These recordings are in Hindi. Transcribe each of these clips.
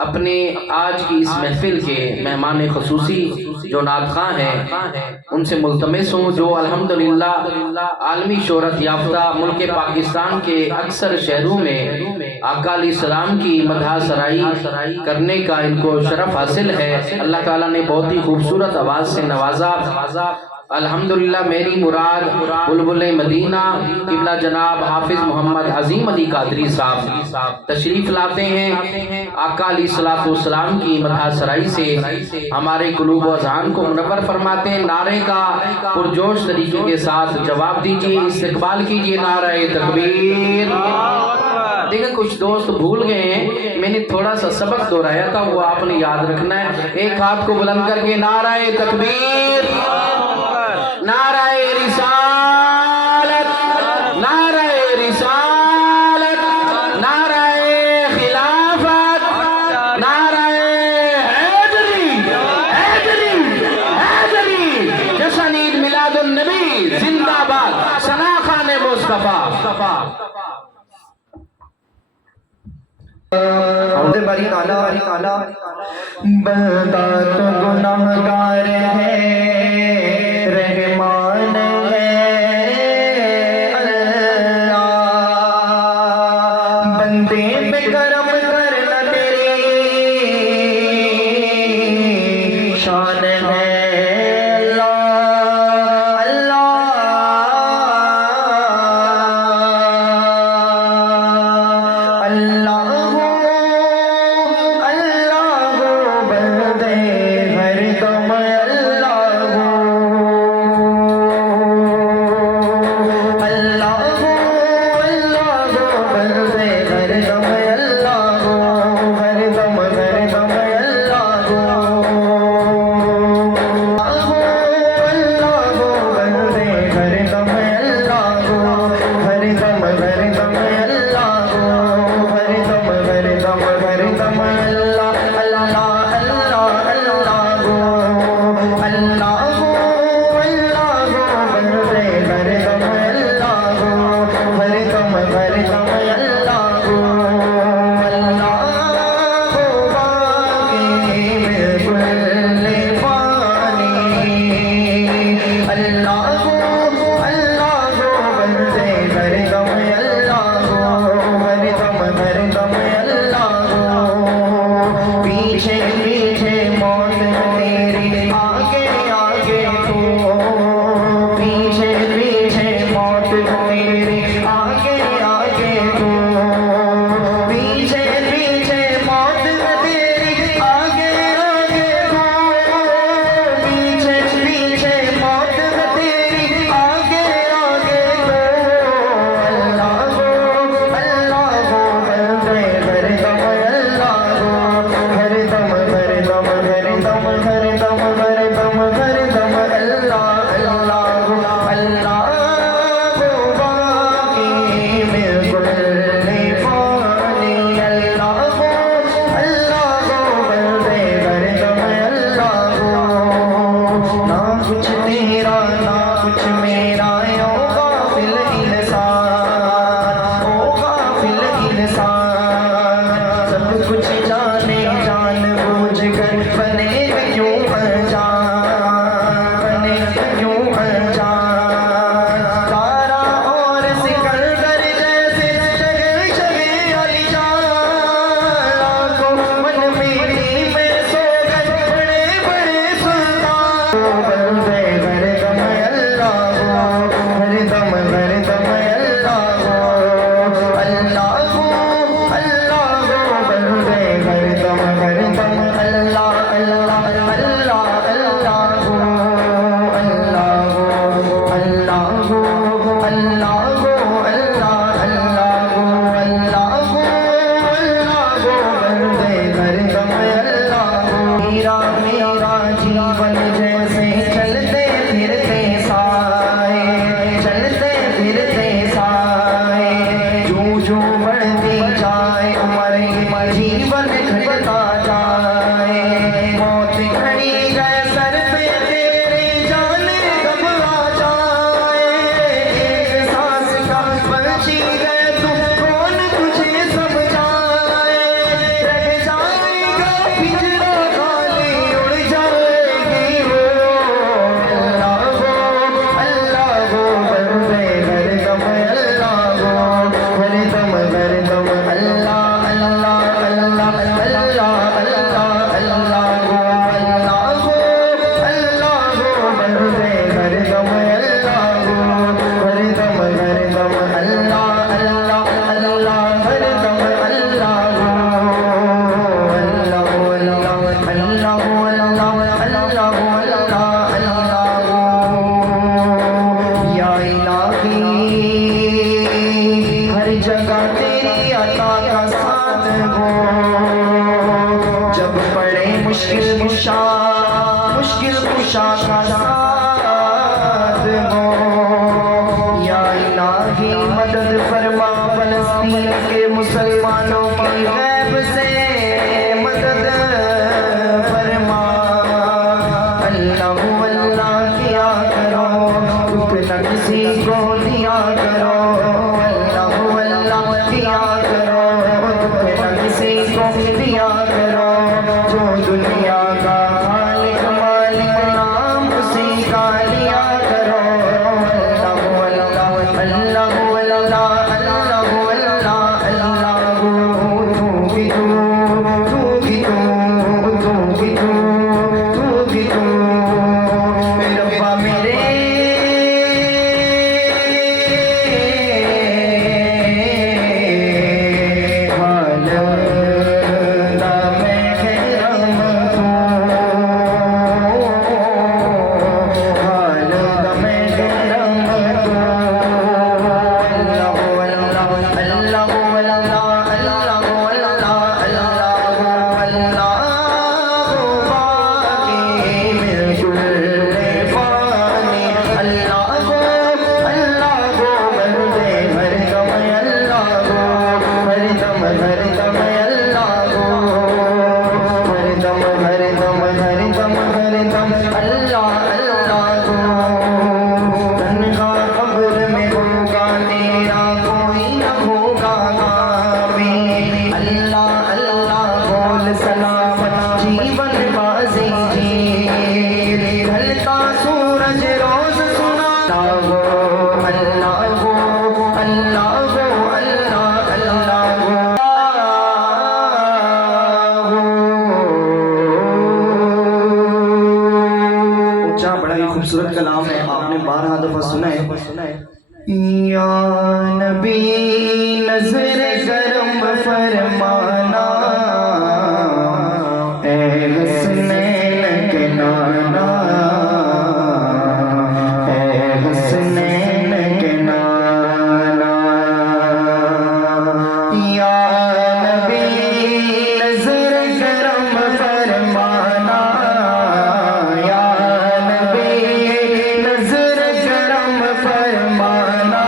अपने आज की इस महफिल के मेहमान खुसूसी जो नातख़्वां हैं उनसे मुल्तमिस हूँ, जो अल्हम्दुलिल्लाह आलमी शोहरत याफ्ता मुल्क पाकिस्तान के अक्सर शहरों में आका अलैहिस्सलाम की मदह सराई करने का इनको शरफ हासिल है। अल्लाह ताला ने बहुत ही खूबसूरत आवाज़ से नवाजा। अल्हम्दुलिल्लाह मेरी मुराद बुलबुल मदीना किबला जनाब हाफिज मोहम्मद अजीम अली कादरी साहब तशरीफ लाते हैं। आका अलैहिस्सलाम की मदह सराई से हमारे कुलूब व अज़हान को मुनव्वर फरमाते हैं। नारे का पुरजोश तरीके के साथ जवाब दीजिए, इस्तकबाल कीजिए। नारे तकबीर। देखिए कुछ दोस्त भूल गए हैं, मैंने थोड़ा सा सबक दोहराया था, वो आपने याद रखना है। एक हाथ को बुलंद करके नारे तकबीर, नारे रिसालत, नारे रिसालत, नारे खिलाफत, नारे हैदरी, हैदरी, हैदरी, जश्न ईद मिलादुन नबी जिंदाबाद, सना खान मुस्तफा। बड़ी काला बंदा तो गुनाहगार है, रहमान है अल्लाह, बंदे पे करम करना तेरी शान है अल्लाह। शहंशाह का साथ हो। या इलाही मदद फरमा फलस्तीन के मुसलमानों की गैब से मदद फरमा। अल्लाह अल्लाह किया करो, दुख न किसी को दिया करो। अल्लाह अल्लाह किया करो, दुख न किसी को दिया करो। जो दुनिया का मालिक मालिक नाम उसी का लिया करो। अल्लाह अल्लाह अल्लाह अल्लाह अल्लाह अल्लाह अल्लाह तू भी तू रब्बा मेरे जीवन बाजी जी ढलता सूरज रोज सुना वो अल्लाह वो अल्लाह वो अल्लाह अल्लाह ऊंचा बड़ा ही खूबसूरत कलाम है, आपने 12 दफा सुना है। या नबी नजर करम फरमाना, हसनैन के नाना, हसनैन के नाना। या नबी नजर करम फरमाना, या नबी नजर करम फरमाना।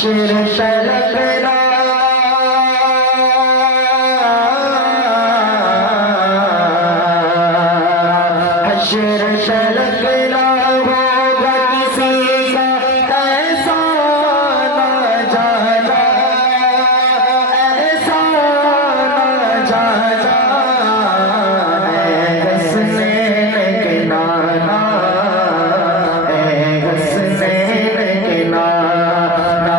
हश्र तलकना हश्र तलकना होगा किसी का ऐसा ना जाना, ऐसा ना जाना है हसनैन के नाना, है हसनैन के नाना।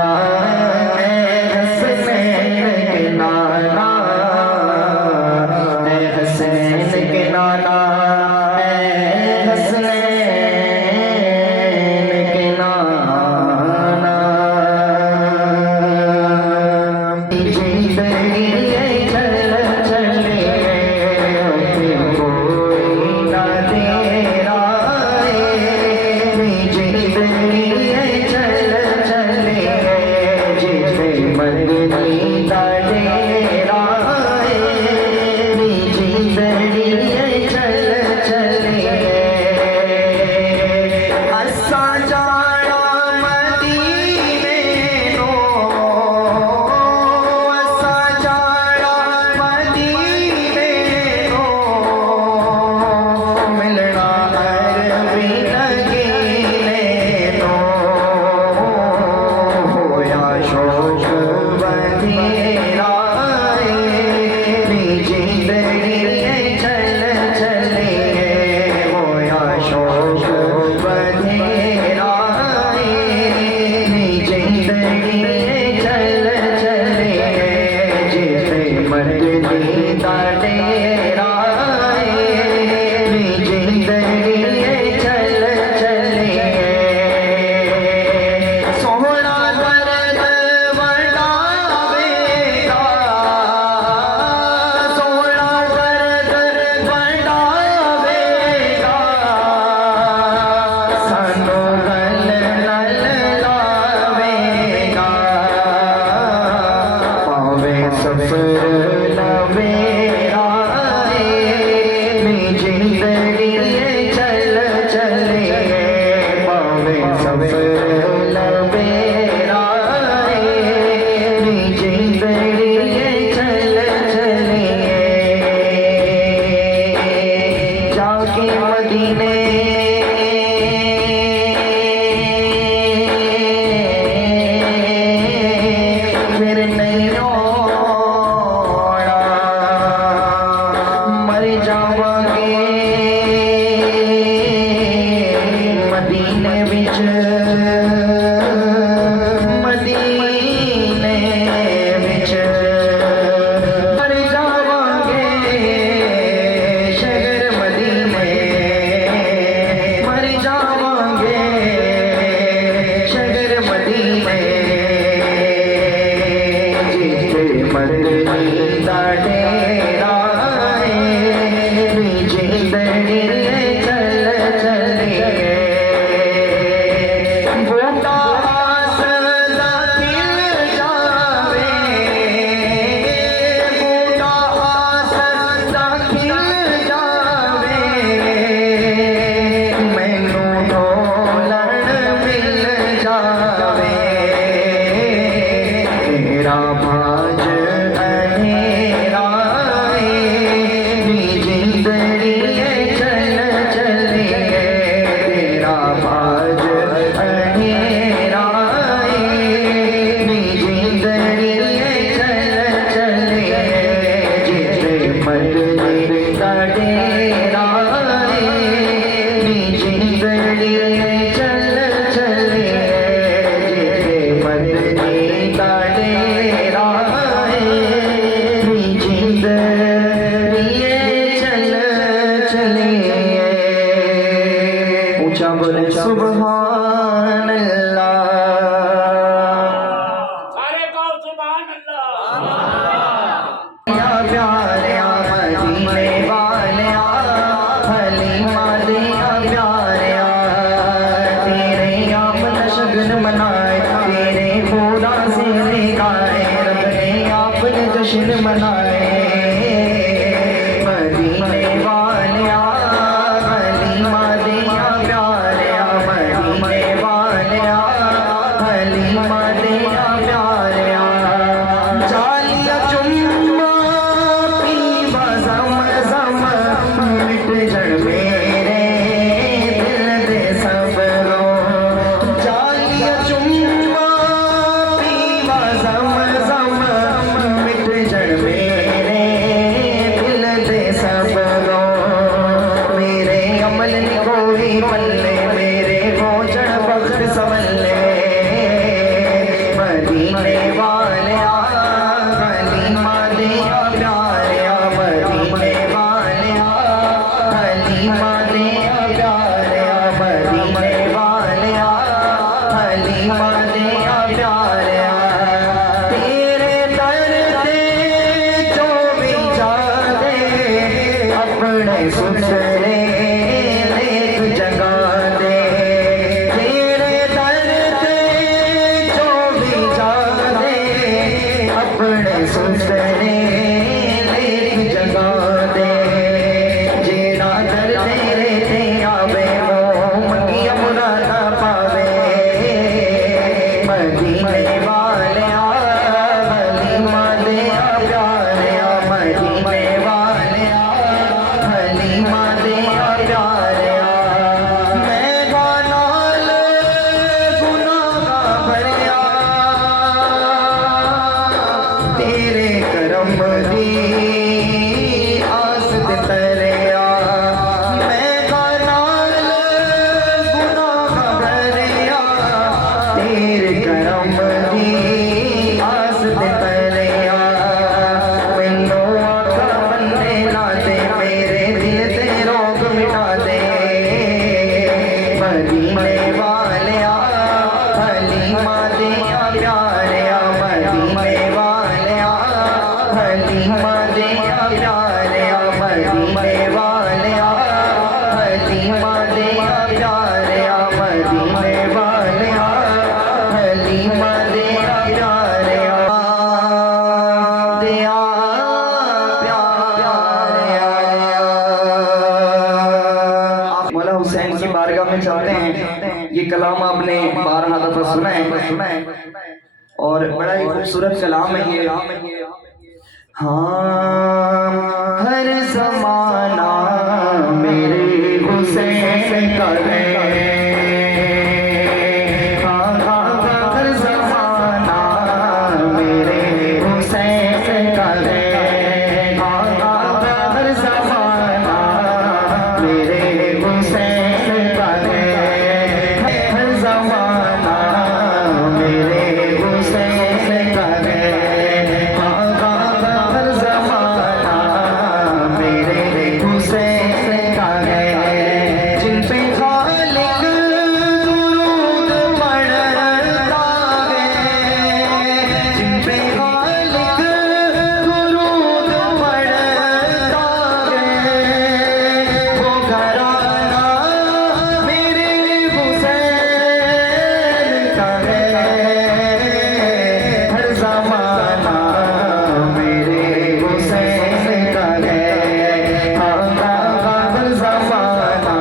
सुसरे एक जगह दे तेरे दर से जो भी जा दे अपने सुसरे एक जगह दे जेड़ा दर तेरे ते आवे मोम की अमरा ना पावे मदीने वालिया हलीमा दे प्यारिया मदीने वालिया हलीमा दे प्यारिया मैं गानाल गुनाह भरिया तेरे करम दी आस ते तरिया मैं गानाल गुनाह भरिया तेरे करम दी आस ते तरिया मैनू आका बंदे ला दे मेरे दिल ते रोग मिटा दे मदीने वालिया हलीमा दे प्यारिया मदीने वालिया हलीमा दे प्यारिया मदीने वालिया हलीमा दे प्यारिया मदीने वालिया हलीमा दे प्यारिया दिया प्यारिया मौला हुसैन की बारगाह में चलते हैं। ये कलाम आपने 12 दफा सुना है और बड़ा ही खूबसूरत कलाम है ये। हाँ हर ज़माना मेरे हुसैन का है हाँ हाँ हाँ, हर ज़माना मेरे हुसैन का है हाँ हाँ हाँ, हर ज़माना मेरे हुसैन का है हर ज़माना मेरे हुसैन का है हाँ हाँ हाँ, हर ज़माना मेरे हुसैन का है जिन पे खालिक दुरूद पढ़ता है जिन पे खालिक दुरूद पढ़ता है वो घराना मेरे हुसैन का है हर ज़माना मेरे हुसैन का है हाँ हाँ हाँ, हर ज़माना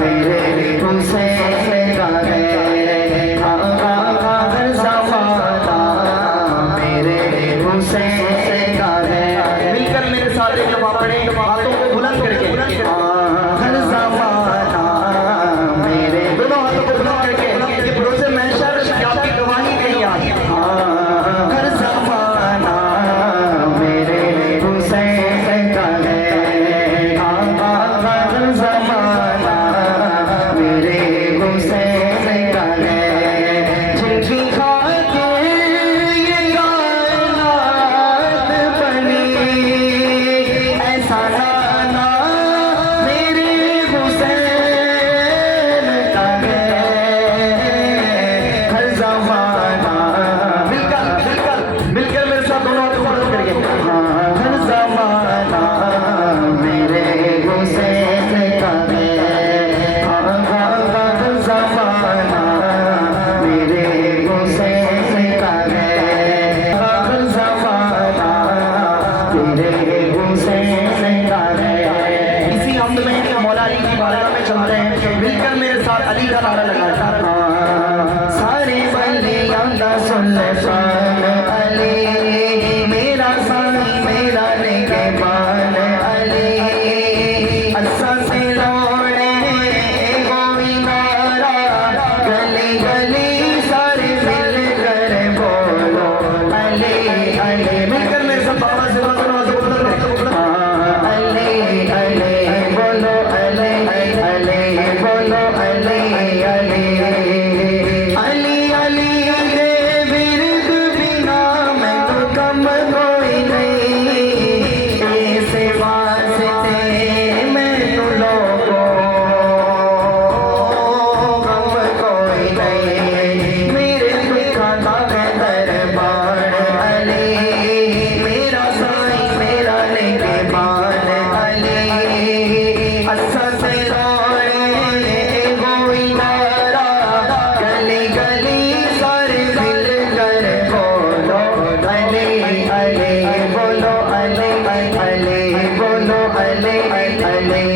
मेरे हुसैन का है हाँ हाँ हाँ, हर ज़माना मेरे हुसैन का है मिलकर मेरे साथ एक दफा पढ़े हाथों को बुलंद करके हाँ, हर ज़माना मेरे दोनों हाथों को बुलंद करके ये भरोसे महशर की आपकी गवाही के लिए हाँ हर ज़माना मेरे हुसैन का है हाँ हाँ हाँ, हर ज़माना मेरे हुसैन का है जिनकी खातिर ये कायनात बनी ऐसा नाना मेरे हुसैन का है हर ज़माना मिलकर मेरे साथ दोनों हाथों को बुलंद करके हाँ हर ज़माना मेरे हुसैन का है हाँ हाँ हाँ, हर ज़माना मेरे हुसैन का है हाँ, हर ज़माना मेरे हुसैन का है इसी हम में मौला अली की बारगाह में चलते हैं मिलकर मेरे साथ अली का नारा लगाता सारे बलियां दा सुन शान अली मेरा सानी मेरा लेके बान अली असा से लौड़े गोई नारा गली गली सारे मिल कर बोलो अली अली मिलकर मेरे साथ बाबा से बोलो अली अली बोलो अली अली बोलो अली अली मेरे